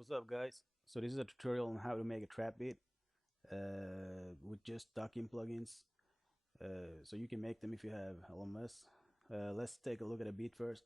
What's up, guys? So this is a tutorial on how to make a trap beat with just docking plugins. So you can make them if you have Lmms. Let's take a look at a beat first.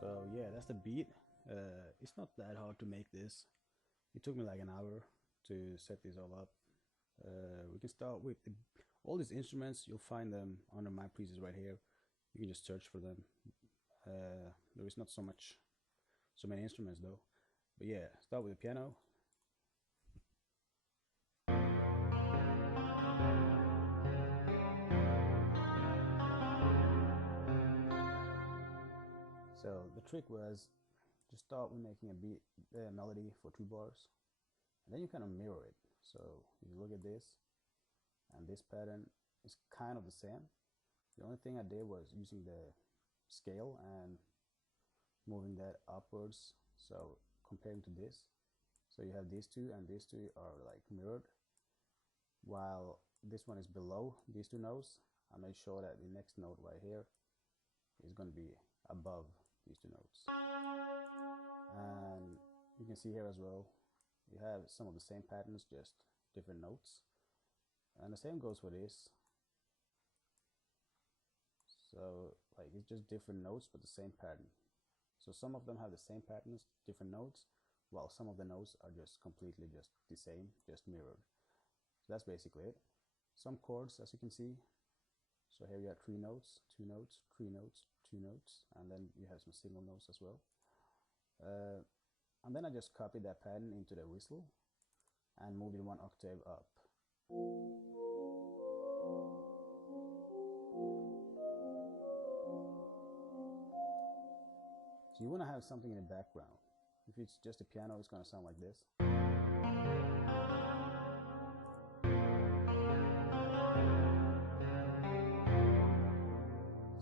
So yeah, that's the beat. It's not that hard to make this. It took me like an hour to set this all up. We can start with all these instruments. You'll find them under my presets right here. You can just search for them. There is not so many instruments though. But yeah, start with the piano. So the trick was just start with making a beat, melody for 2 bars, and then you kind of mirror it. So if you look at this, and this pattern is kind of the same. The only thing I did was using the scale and moving that upwards. So comparing to this, so you have these two, and these two are like mirrored, while this one is below these two notes. I made sure that the next note right here is going to be above these two notes. And you can see here as well, you have some of the same patterns, just different notes. And the same goes for this. So like it's just different notes but the same pattern. So some of them have the same patterns, different notes, while some of the notes are just completely just the same, just mirrored. So that's basically it. Some chords, as you can see. So here you have 3 notes, 2 notes, 3 notes, 2 notes, and then you have some single notes as well. And then I just copied that pattern into the whistle and moved it 1 octave up. So you want to have something in the background. If it's just a piano, it's going to sound like this.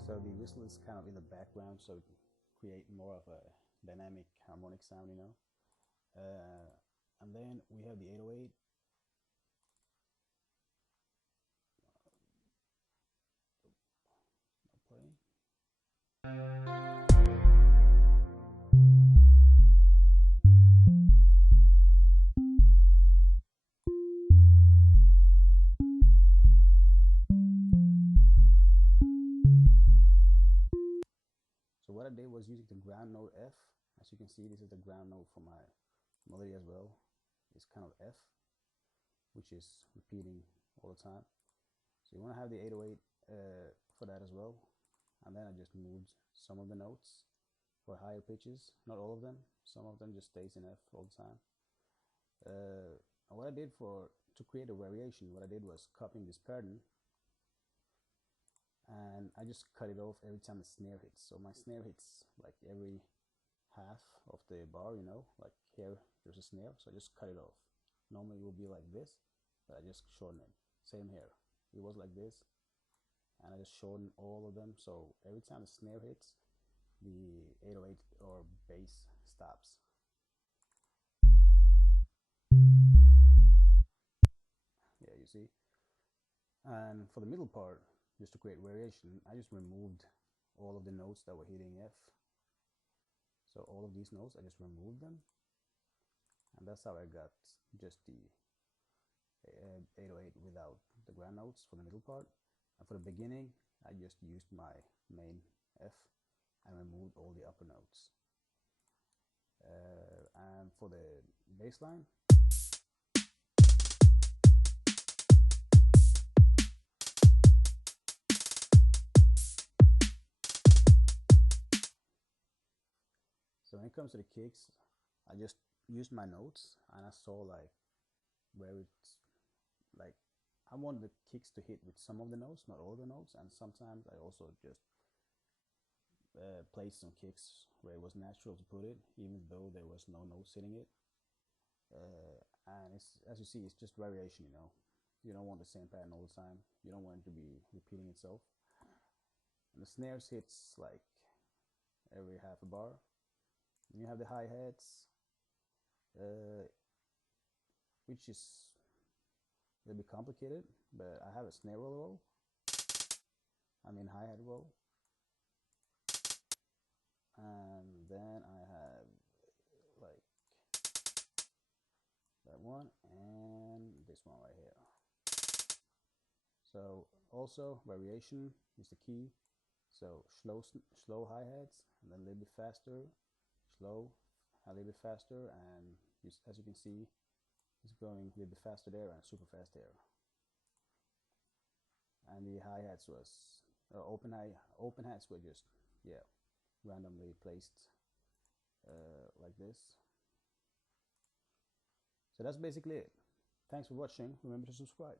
So the whistle is kind of in the background, so it create more of a dynamic harmonic sound, you know. And then we have the 808. So what I did was using the ground note F. As you can see, this is the ground note for my melody as well. It's kind of F, which is repeating all the time. So you want to have the 808 for that as well. And then I just moved some of the notes for higher pitches, not all of them. Some of them just stays in F all the time. And what I did to create a variation, what I did was copying this pattern, and I just cut it off every time the snare hits. So my snare hits like every half of the bar, you know, like here there's a snare, so I just cut it off. Normally it will be like this, but I just shorten it. Same here, it was like this, and I just shorten all of them, so every time the snare hits, the 808 or bass stops. Yeah, you see. And for the middle part, just to create variation, I just removed all of the notes that were hitting F. So all of these notes, I just removed them, and that's how I got just the 808 without the ground notes for the middle part. And for the beginning, I just used my main F and removed all the upper notes. And for the bass line, so when it comes to the kicks, I just used my notes and I saw like where it's like I want the kicks to hit with some of the notes, not all the notes, and sometimes I also just placed some kicks where it was natural to put it, even though there was no notes hitting it. And it's, as you see, it's just variation. You don't want the same pattern all the time. You don't want it to be repeating itself. And the snares hits like every half a bar. And you have the hi-hats, which is a little bit complicated, but I have a snare roll. I mean hi-hat roll. And then I have like that one and this one right here. So also variation is the key. So slow hi-hats, and then a little bit faster, slow, a little bit faster, and as you can see, it's going a little bit faster there and super fast there. And the hi-hats was open hats were just randomly placed like this. So that's basically it. Thanks for watching. Remember to subscribe.